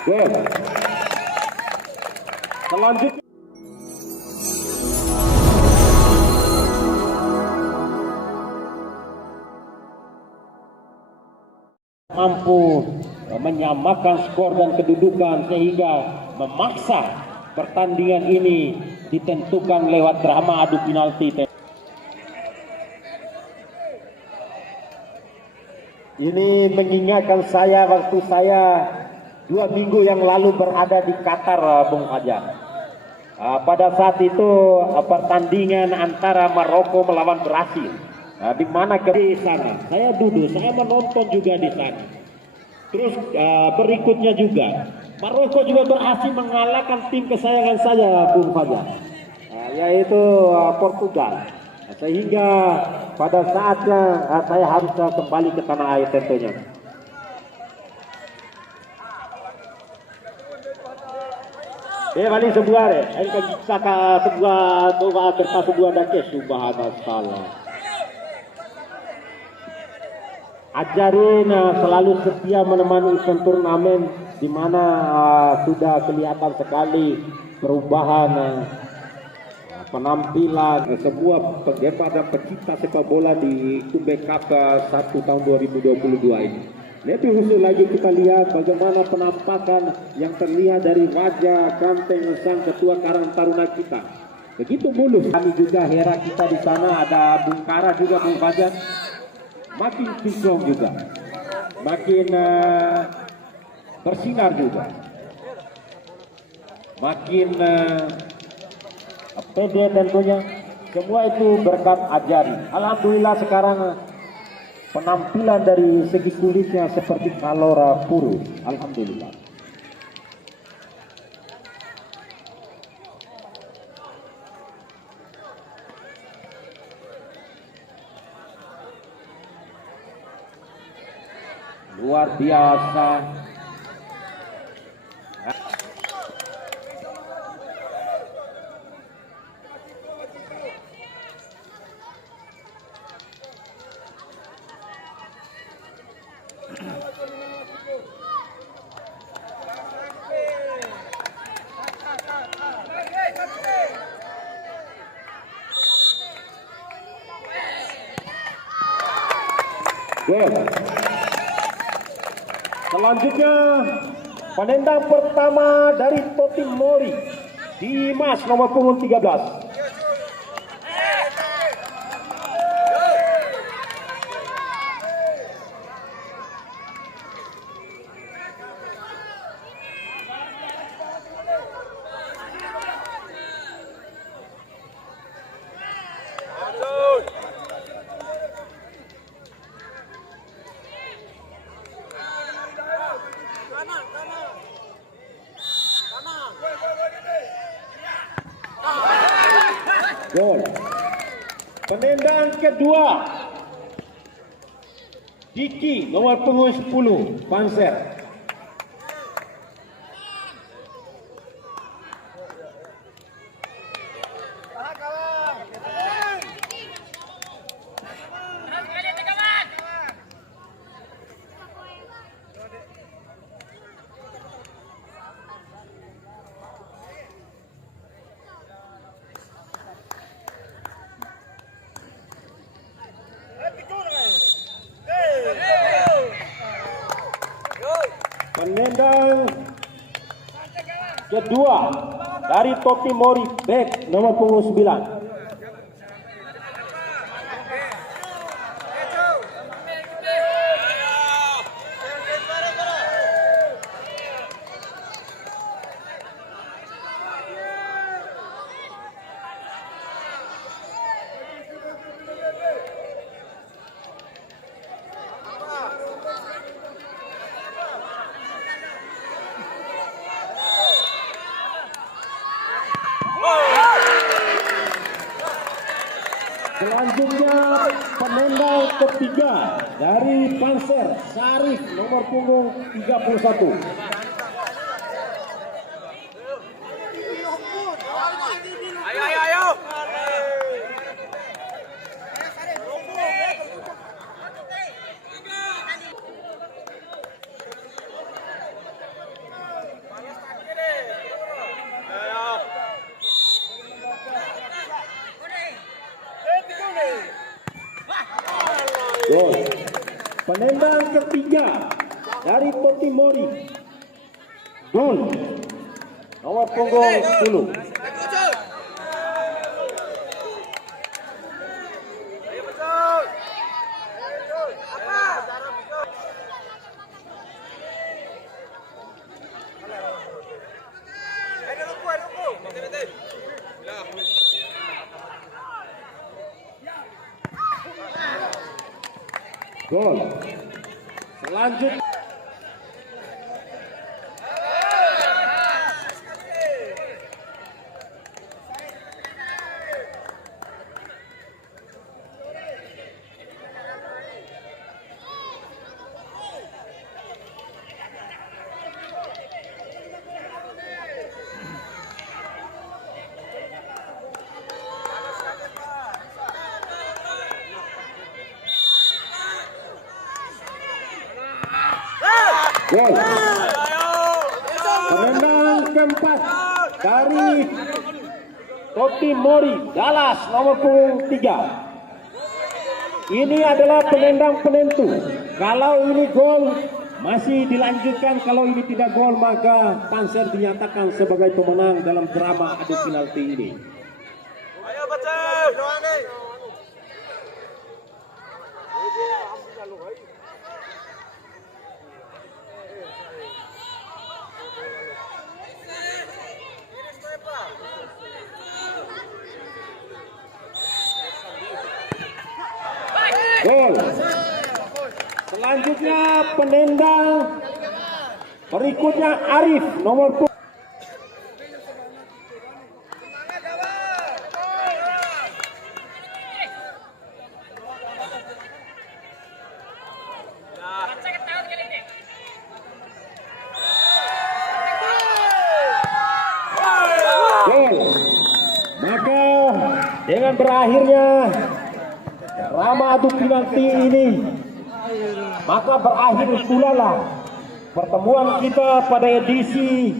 Gol. Selanjutnya mampu menyamakan skor dan kedudukan sehingga memaksa pertandingan ini ditentukan lewat drama adu penalti. Ini mengingatkan saya waktu saya 2 minggu yang lalu berada di Qatar, Bung Fajar. Pada saat itu pertandingan antara Maroko melawan Brasil. Di mana di sana saya duduk, saya menonton juga di sana. Terus berikutnya juga Maroko juga berhasil mengalahkan tim kesayangan saya, Bung Fajar, yaitu Portugal. Sehingga pada saatnya saya harus kembali ke tanah air tentunya. Balik sebuah deh, ini kan bisa sebuah doa serta sebuah dake subhanallah. Ajarin selalu setia menemani event turnamen di mana sudah kelihatan sekali perubahan penampilan sebuah penggemar dan pecinta sepak bola di Kumbek Cup 1 tahun 2022 ini. Lebih khusus lagi kita lihat bagaimana penampakan yang terlihat dari wajah ganteng sang ketua Karang Taruna kita. Begitu mulus. Kami juga heran kita di sana ada Bung Kara juga, Bung Fajar. Makin kinclong juga, makin bersinar juga, makin pede tentunya. Semua itu berkat Ajari. Alhamdulillah sekarang penampilan dari segi kulitnya seperti Kalora Puru. Alhamdulillah. Luar biasa. Gol. Selanjutnya penendang pertama dari Totimori, Dimas nomor punggung 13. Gol. Penendang kedua Diki nomor punggung 10 Panser. Penendang kedua dari Totimori back nomor punggung 9. Selanjutnya penendang ketiga dari Panser, Sarif nomor punggung 31. Gol. Penendang ketiga dari Totti Mori. Gol. Nomor punggung 10. Gol. Selanjutnya gol. Penendang keempat dari Totti Mori, Dallas, nomor punggung 3. Ini adalah penendang penentu. Kalau ini gol masih dilanjutkan, kalau ini tidak gol maka Panser dinyatakan sebagai pemenang dalam drama adu penalti ini. Ayo baca. Gol. Selanjutnya penendang berikutnya Arif, nomor punggung. Gol. Maka dengan berakhirnya drama adu penalti ini, maka berakhir pula lah pertemuan kita pada edisi